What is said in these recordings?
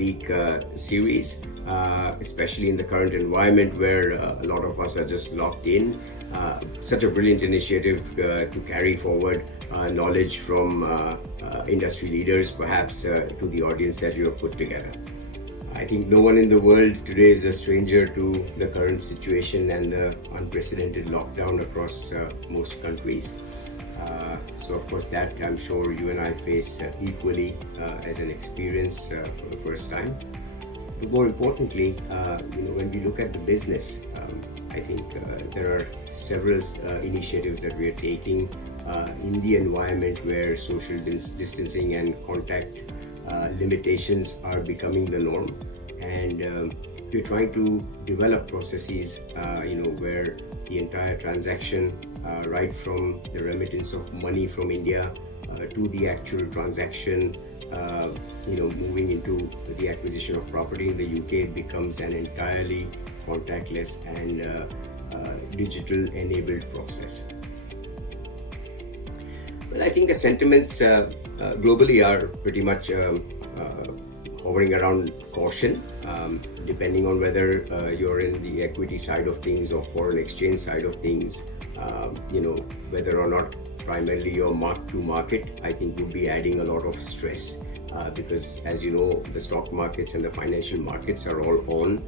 speak series, especially in the current environment where a lot of us are just locked in. Such a brilliant initiative to carry forward knowledge from industry leaders, perhaps to the audience that you have put together. I think no one in the world today is a stranger to the current situation and the unprecedented lockdown across most countries. So of course that I'm sure you and I face equally as an experience for the first time. But more importantly, when we look at the business, I think there are several initiatives that we are taking in the environment where social distancing and contact limitations are becoming the norm, and we're trying to develop processes where the entire transaction, right from the remittance of money from India to the actual transaction, moving into the acquisition of property in the UK, becomes an entirely contactless and digital enabled process. Well, I think the sentiments globally are pretty much hovering around caution, depending on whether you're in the equity side of things or foreign exchange side of things. Whether or not primarily your mark to market, I think would be adding a lot of stress because, as you know, the stock markets and the financial markets are all on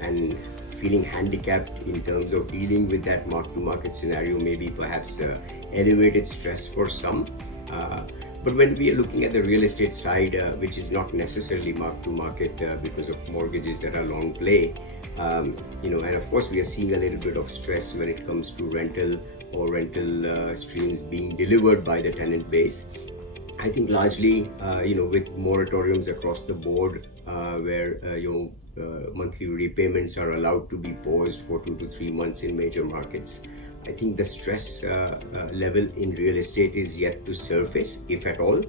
and feeling handicapped in terms of dealing with that mark to market scenario, maybe perhaps elevated stress for some. But when we are looking at the real estate side, which is not necessarily mark to market because of mortgages that are long play, and of course we are seeing a little bit of stress when it comes to rental streams being delivered by the tenant base. I think largely, with moratoriums across the board, where monthly repayments are allowed to be paused for 2 to 3 months in major markets, I think the stress level in real estate is yet to surface, if at all.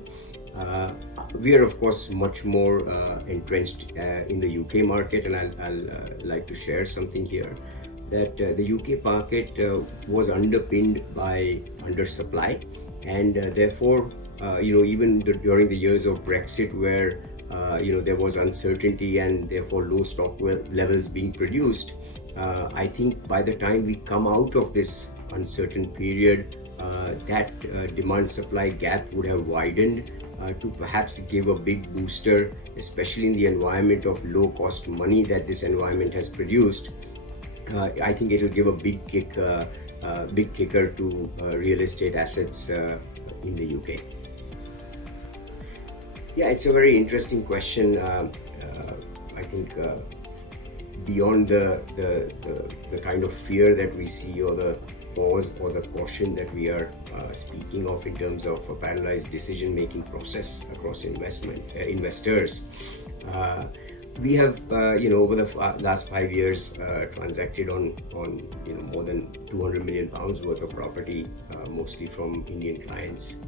We are, of course, much more entrenched in the UK market, and I'll like to share something here, that the UK market was underpinned by undersupply, and therefore, even during the years of Brexit, where there was uncertainty and therefore low stock levels being produced, I think by the time we come out of this uncertain period, that demand-supply gap would have widened to perhaps give a big booster, especially in the environment of low-cost money that this environment has produced. I think it will give a big kicker to real estate assets in the UK. Yeah, it's a very interesting question. I think beyond the kind of fear that we see, or the pause or the caution that we are speaking of in terms of a paralyzed decision-making process across investors, we have, over the last 5 years, transacted on more than £200 million worth of property, mostly from Indian clients,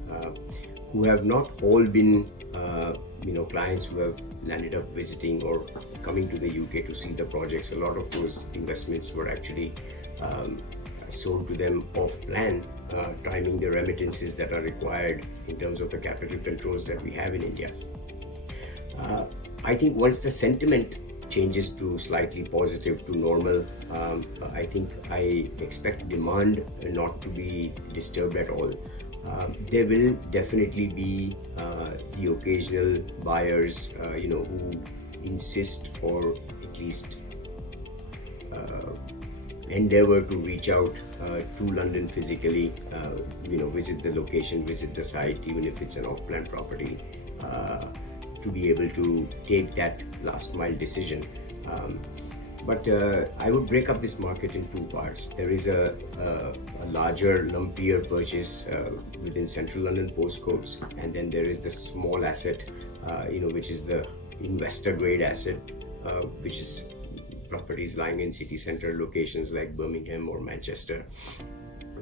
who have not all been, clients who have landed up visiting or coming to the UK to see the projects. A lot of those investments were actually sold to them off plan, timing the remittances that are required in terms of the capital controls that we have in India. I think once the sentiment changes to slightly positive to normal, I think I expect demand not to be disturbed at all. There will definitely be the occasional buyers, who insist, or at least endeavor to reach out to London physically, visit the location, visit the site, even if it's an off-plan property, to be able to take that last mile decision. But I would break up this market in two parts. There is a larger, lumpier purchase within central London postcodes, and then there is the small asset, which is the investor grade asset, which is properties lying in city center locations like Birmingham or Manchester,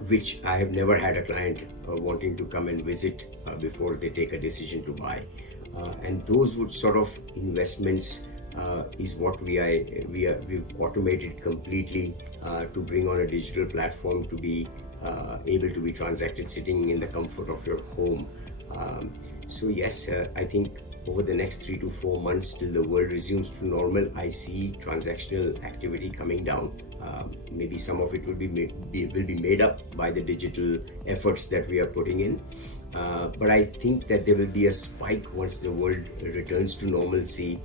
which I have never had a client wanting to come and visit before they take a decision to buy. And those would sort of investments is what we've automated completely to bring on a digital platform to be able to be transacted sitting in the comfort of your home. So yes, I think over the next 3 to 4 months till the world resumes to normal, I see transactional activity coming down. Maybe some of it will be made up by the digital efforts that we are putting in. But I think that there will be a spike once the world returns to normalcy,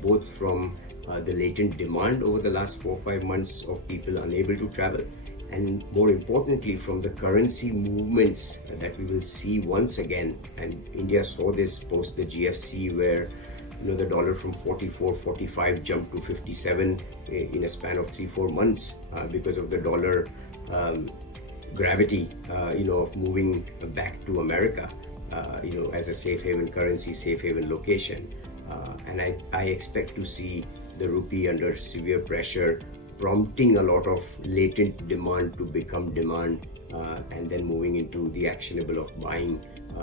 both from the latent demand over the last 4 or 5 months of people unable to travel, and more importantly from the currency movements that we will see once again. And India saw this post the GFC, where the dollar from 44, 45 jumped to 57 in a span of 3-4 months because of the dollar gravity of moving back to America as a safe haven currency, safe haven location. And I expect to see the rupee under severe pressure, prompting a lot of latent demand to become demand, and then moving into the actionable of buying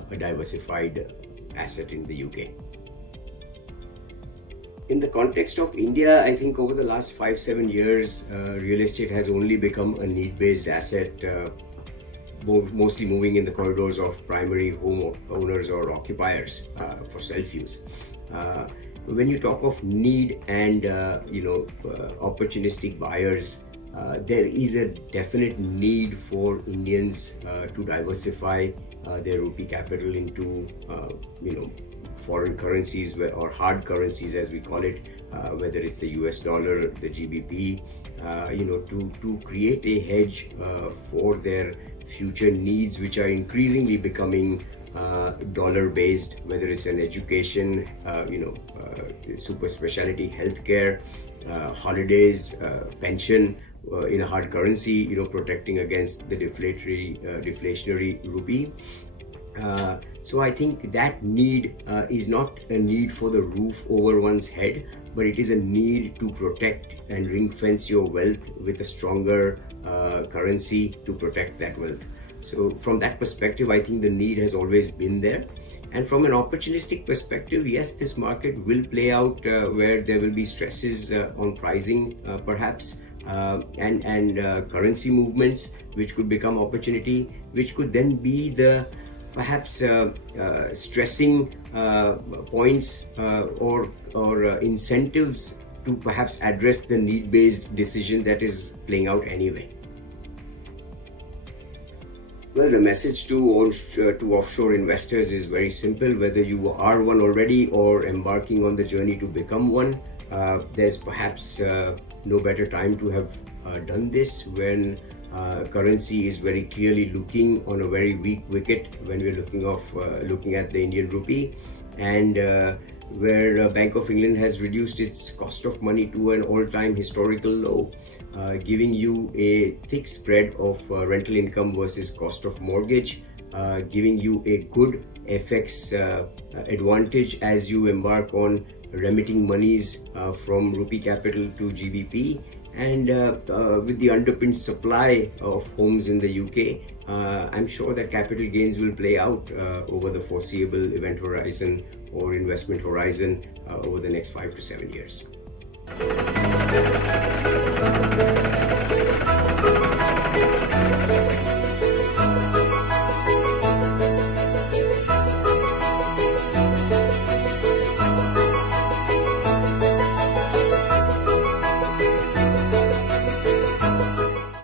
a diversified asset in the UK. In the context of India, I think over the last 5-7 years, real estate has only become a need-based asset, mostly moving in the corridors of primary home owners or occupiers for self-use. When you talk of need and opportunistic buyers, there is a definite need for Indians to diversify their rupee capital into foreign currencies or hard currencies, as we call it, whether it's the US dollar, the GBP, to create a hedge for their future needs, which are increasingly becoming dollar based, whether it's an education, super specialty healthcare, holidays, pension in a hard currency, protecting against the deflationary rupee. So I think that need is not a need for the roof over one's head, but it is a need to protect and ring fence your wealth with a stronger currency to protect that wealth. So from that perspective, I think the need has always been there. And from an opportunistic perspective, yes, this market will play out where there will be stresses on pricing perhaps, and currency movements, which could become opportunity, which could then be the perhaps stressing points or incentives to perhaps address the need-based decision that is playing out anyway. Well, the message to offshore investors is very simple. Whether you are one already or embarking on the journey to become one, there's perhaps no better time to have done this when currency is very clearly looking on a very weak wicket when we're looking at the Indian rupee, and where Bank of England has reduced its cost of money to an all-time historical low, giving you a thick spread of rental income versus cost of mortgage, giving you a good FX advantage as you embark on remitting monies from rupee capital to GBP, and with the underpinned supply of homes in the UK, I'm sure that capital gains will play out over the foreseeable event horizon or investment horizon over the next 5 to 7 years.